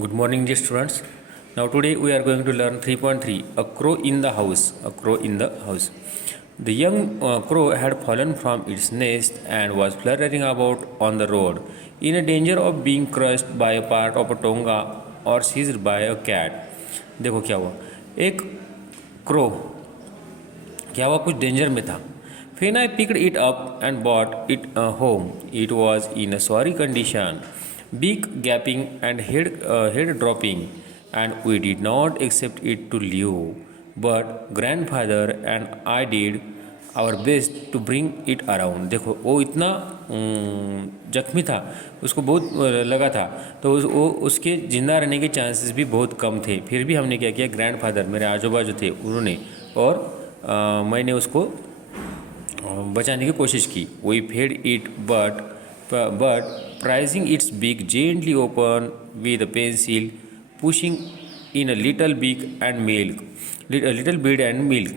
Good morning, dear students. Now today we are going to learn 3.3 A crow in the house. A crow in the house. The young crow had fallen from its nest and was fluttering about on the road, in a danger of being crushed by a part of a tonga or seized by a cat. देखो क्या हुआ, एक crow क्या हुआ, कुछ danger में था. When I picked it up and brought it home, it was in a sorry condition, beak gaping and head dropping, and we did not accept it to live. But grandfather and I did our best to bring it around. देखो वो इतना जख्मी था, उसको बहुत लगा था, तो वो उसके ज़िंदा रहने के चांसेस भी बहुत कम थे. फिर भी हमने क्या किया, ग्रैंडफादर मेरे आजू बाजू थे उन्होंने, और मैंने उसको बचाने की कोशिश की. We fed it but prising its beak gently open with a pencil, pushing in a little बिग and milk little bread and milk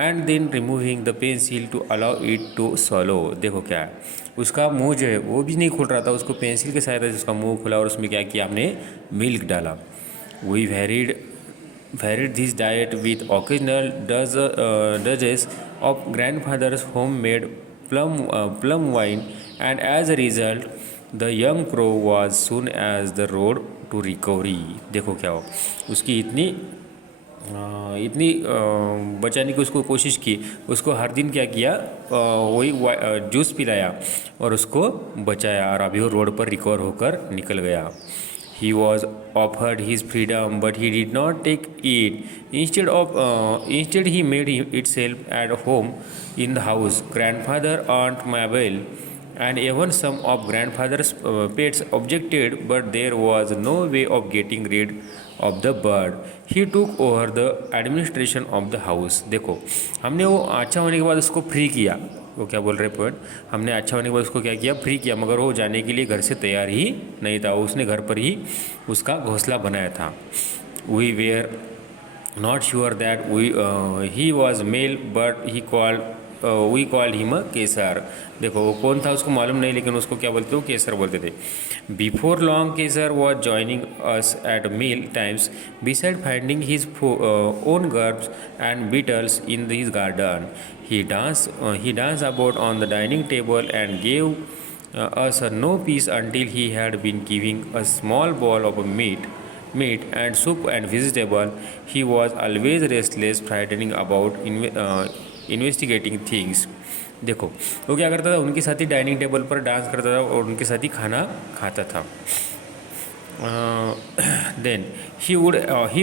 and then removing the pencil to allow it to swallow. देखो क्या है, उसका मुंह जो है वो भी नहीं खुल रहा था, उसको पेंसिल के सहायता से उसका मुंह खुला और उसमें क्या किया, हमने मिल्क डाला. We varied this diet with occasional doses of grandfather's homemade plum wine, and as a result, the young crow was soon as the road to recovery. देखो क्या हो, उसकी इतनी बचाने की उसको कोशिश की, उसको हर दिन क्या किया, वही जूस पिलाया और उसको बचाया, और अभी वो रोड पर रिकवर होकर निकल गया. He was offered his freedom, but he did not take it. Instead, he made itself at home in the house. Grandfather, Aunt Mabel, and even some of grandfather's pets objected, but there was no way of getting rid of the bird. He took over the administration of the house. देखो, हमने वो अच्छा होने के बाद उसको free किया. वो क्या बोल रहे पोएट, हमने अच्छा होने के बाद उसको क्या किया, फ्री किया, मगर वो जाने के लिए घर से तैयार ही नहीं था. उसने घर पर ही उसका घोंसला बनाया था. We were not sure that he was male but we called him a Caesar. देखो वो कौन था उसको मालूम नहीं, लेकिन उसको क्या बोलते, वो केसर बोलते थे. Before long Caesar was joining us at meal times, besides finding his own grubs and beetles in his garden. He danced about on the dining table and gave us no peace until he had been giving a small bowl of meat and soup and vegetable. He was always restless, frightening about investigating things. देखो वो क्या करता था, उनके साथ ही dining table पर dance करता था और उनके साथ ही खाना खाता था. Then he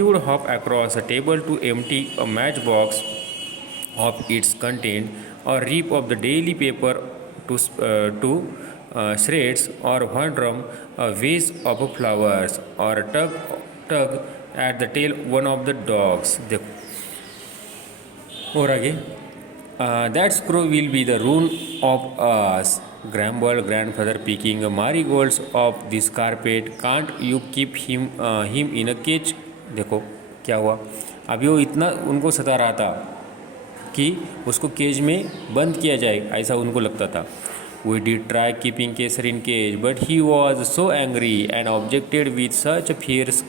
would hop across a table to empty a matchbox of its content, or rip up the daily paper to shreds, or drum a vase of flowers, or tug at the tail one of the dogs. और आगे, that screw will be the ruin of us, grumbled grandfather, picking marigolds off this carpet. Can't you keep him in a cage? देखो क्या हुआ, अभी वो इतना उनको सता रहा था कि उसको केज में बंद किया जाए, ऐसा उनको लगता था. We did try keeping Kesar in cage, but he was so angry and objected with such a fierce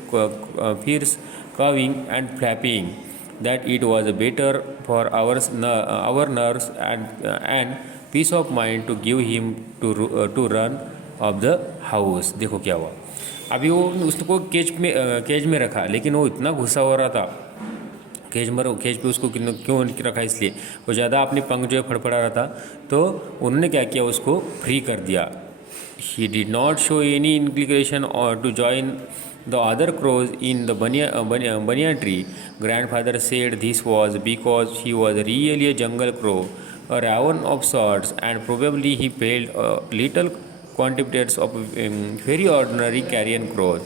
cawing and flapping that it was better for our nerves and peace of mind to give him to run of the house. देखो क्या हुआ, अभी वो उसको cage में रखा, लेकिन वो इतना गुस्सा हो रहा था केज पे उसको क्यों रखा, इसलिए वो ज़्यादा अपनी पंख जो है फड़फड़ा रहा था, तो उन्होंने क्या किया, उसको फ्री कर दिया. He did not show any inclination or to join the other crows in the banyan tree. Grandfather said this was because he was really a jungle crow, a raven of sorts, and probably he felt little quantities of very ordinary carrion crows.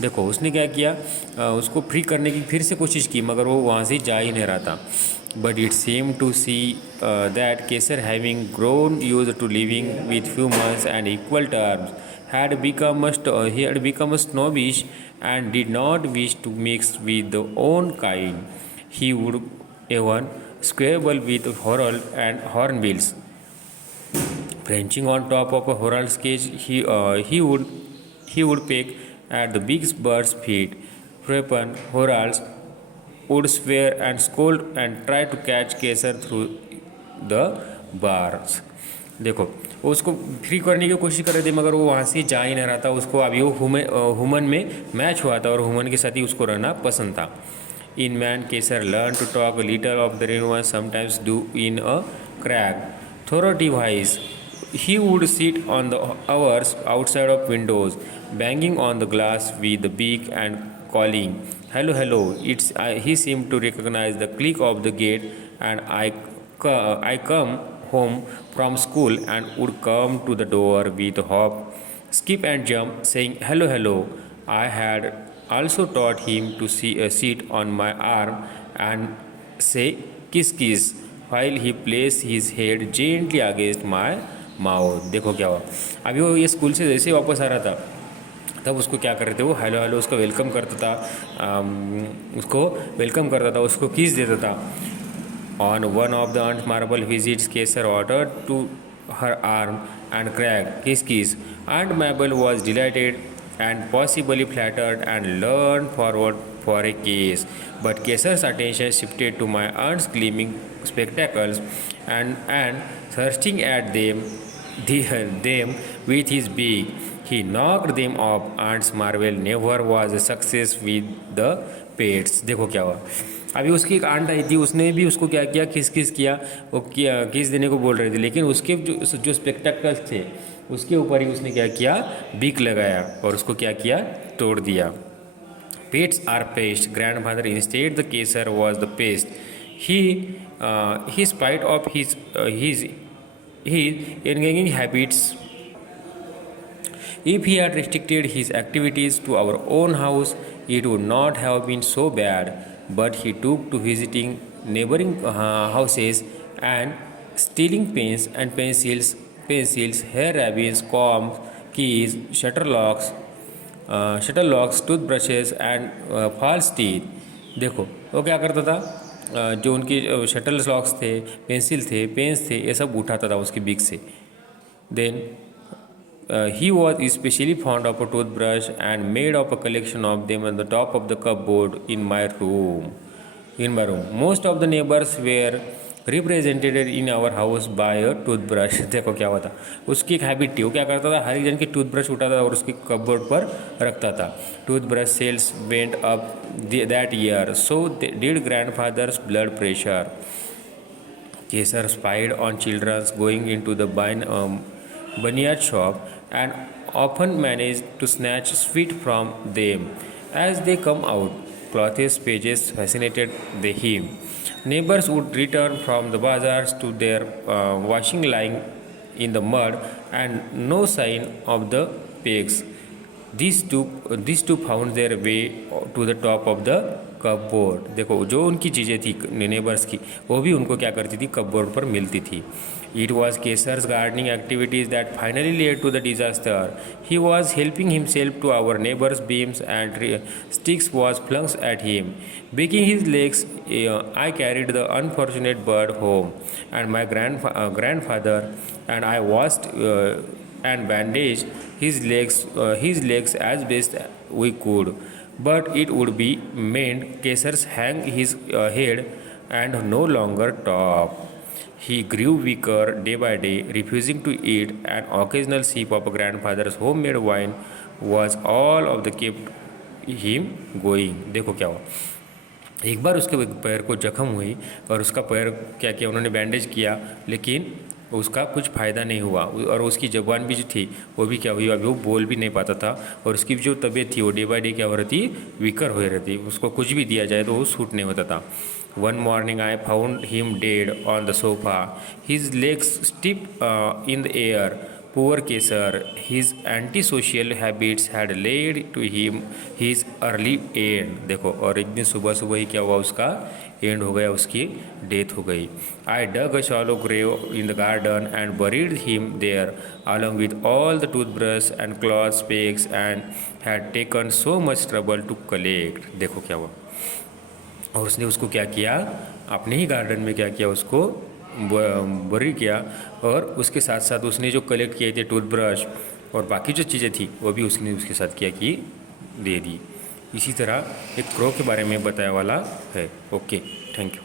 देखो उसने क्या किया, उसको free करने की फिर से कोशिश की, मगर वो वहाँ से जा ही नहीं रहा था. But it seemed to see that Kesar having grown used to living with few months and equal terms had become snobbish and did not wish to mix with the own kind. He would even squabble with Harold and Hornbills. Branching on top of a Horald's cage, he would peck at the big bird's feet. Freppen, Horals would swear and scold and try to catch Kesar through the bars. देखो वो उसको free करने की कोशिश कर रहे थे मगर वो वहाँ से जा ही नहीं रहा था. उसको अभी वो ह्यूमन में मैच हुआ था और ह्यूमन के साथ ही उसको रहना पसंद था. In man, Kesar learned to talk a little of the rain sometimes do in a crack. Authoritative wise, he would sit on the hours outside of windows, banging on the glass with the beak and calling, "Hello, hello." He seemed to recognize the click of the gate, and I come home from school and would come to the door with a hop, skip and jump, saying, "Hello, hello." I had also taught him to sit on my arm and say, "Kiss, kiss," while he placed his head gently against my mouth. देखो क्या हुआ. अभी वो ये school से जैसे वापस आ रहा था तब उसको क्या कर रहे थे, वो हेलो हेलो उसको वेलकम करता था, उसको किस देता था. On one of the aunt Mabel visits Caesar order to her arm and crack kiss kiss. Aunt Mabel was delighted and possibly flattered and leaned forward for a kiss. But Kesar's attention shifted to my aunt's gleaming spectacles and thrusting at them with his beak, he knocked them off. Aunt's Marvel never was a success with the pets. देखो क्या हुआ. अभी उसकी एक aunt आई थी, उसने भी उसको क्या किया, किस किया. वो किस देने को बोल रहे थे, लेकिन उसके जो स्पेक्टेकल्स थे उसके ऊपर ही उसने क्या किया, बीक लगाया और उसको क्या किया, तोड़ दिया. Pets are pests. Grandfather instead the Kesar was the pest. He spite of his engaging habits. If he had restricted his activities to our own house, it would not have been so bad. But he took to visiting neighboring houses and stealing pens and pencils, hair ribbons, combs, keys, shuttlecocks, toothbrushes and false teeth. देखो वो क्या करता था, जो उनकी shuttlecocks थे, pencil थे, pens थे, ये सब उठाता था उसकी बिग से. Then he was especially fond of a toothbrush and made up a collection of them on the top of the cupboard in my room. Most of the neighbors were represented in our house by a toothbrush. देखो क्या हुआ था, उसकी एक habit थी, वो क्या करता था, हर एक जन की टूथब्रश उठाता था और उसके कपबोर्ड पर रखता था. Toothbrush sales went up that year, so did grandfather's blood pressure. Kesar spied on children going into the Bunyard shop and often managed to snatch sweet from them as they come out. Clothes pages fascinated him. Neighbors would return from the bazaars to their washing lying in the mud and no sign of the pigs. These two found their way to the top of the cupboard. देखो जो उनकी चीज़ें थी neighbours की, वो भी उनको क्या करती थी, कपबोर्ड पर मिलती थी. It was Kesar's gardening activities that finally led to the disaster. He was helping himself to our neighbor's beams and sticks was flung at him. Breaking his legs, I carried the unfortunate bird home, and my grandfather and I washed and bandaged his legs as best we could. But it would be meant Kesar's hang his head and no longer talk. He grew weaker day by day, refusing to eat. An occasional sip of grandfather's homemade wine was all of the kept him going. देखो क्या हुआ, एक बार उसके पैर को जख्म हुई और उसका पैर क्या किया, उन्होंने बैंडेज किया, लेकिन उसका कुछ फ़ायदा नहीं हुआ और उसकी ज़बान भी जो थी वो भी क्या हुई, अभी वो बोल भी नहीं पाता था और उसकी जो तबीयत थी वो डे बाई डे क्या हो रही थी, वीकर हो रही थी. उसको कुछ भी दिया जाए तो वो सूट नहीं होता था. One morning I found him dead on the sofa, his legs stiff in the air. Poor Kesar, his antisocial habits had led to him his early end. देखो और एक दिन सुबह सुबह ही क्या हुआ, उसका एंड हो गया, उसकी डेथ हो गई. I dug a shallow grave in the garden and buried him there along with all the toothbrush and cloth pegs and had taken so much trouble to collect. देखो क्या हुआ, और उसने उसको क्या किया, अपने ही गार्डन में क्या किया, उसको बरी किया और उसके साथ साथ उसने जो कलेक्ट किए थे टूथब्रश और बाकी जो चीज़ें थी वो भी उसने उसके साथ किया कि दे दी। इसी तरह एक क्रो के बारे में बताया वाला है। Okay, thank you.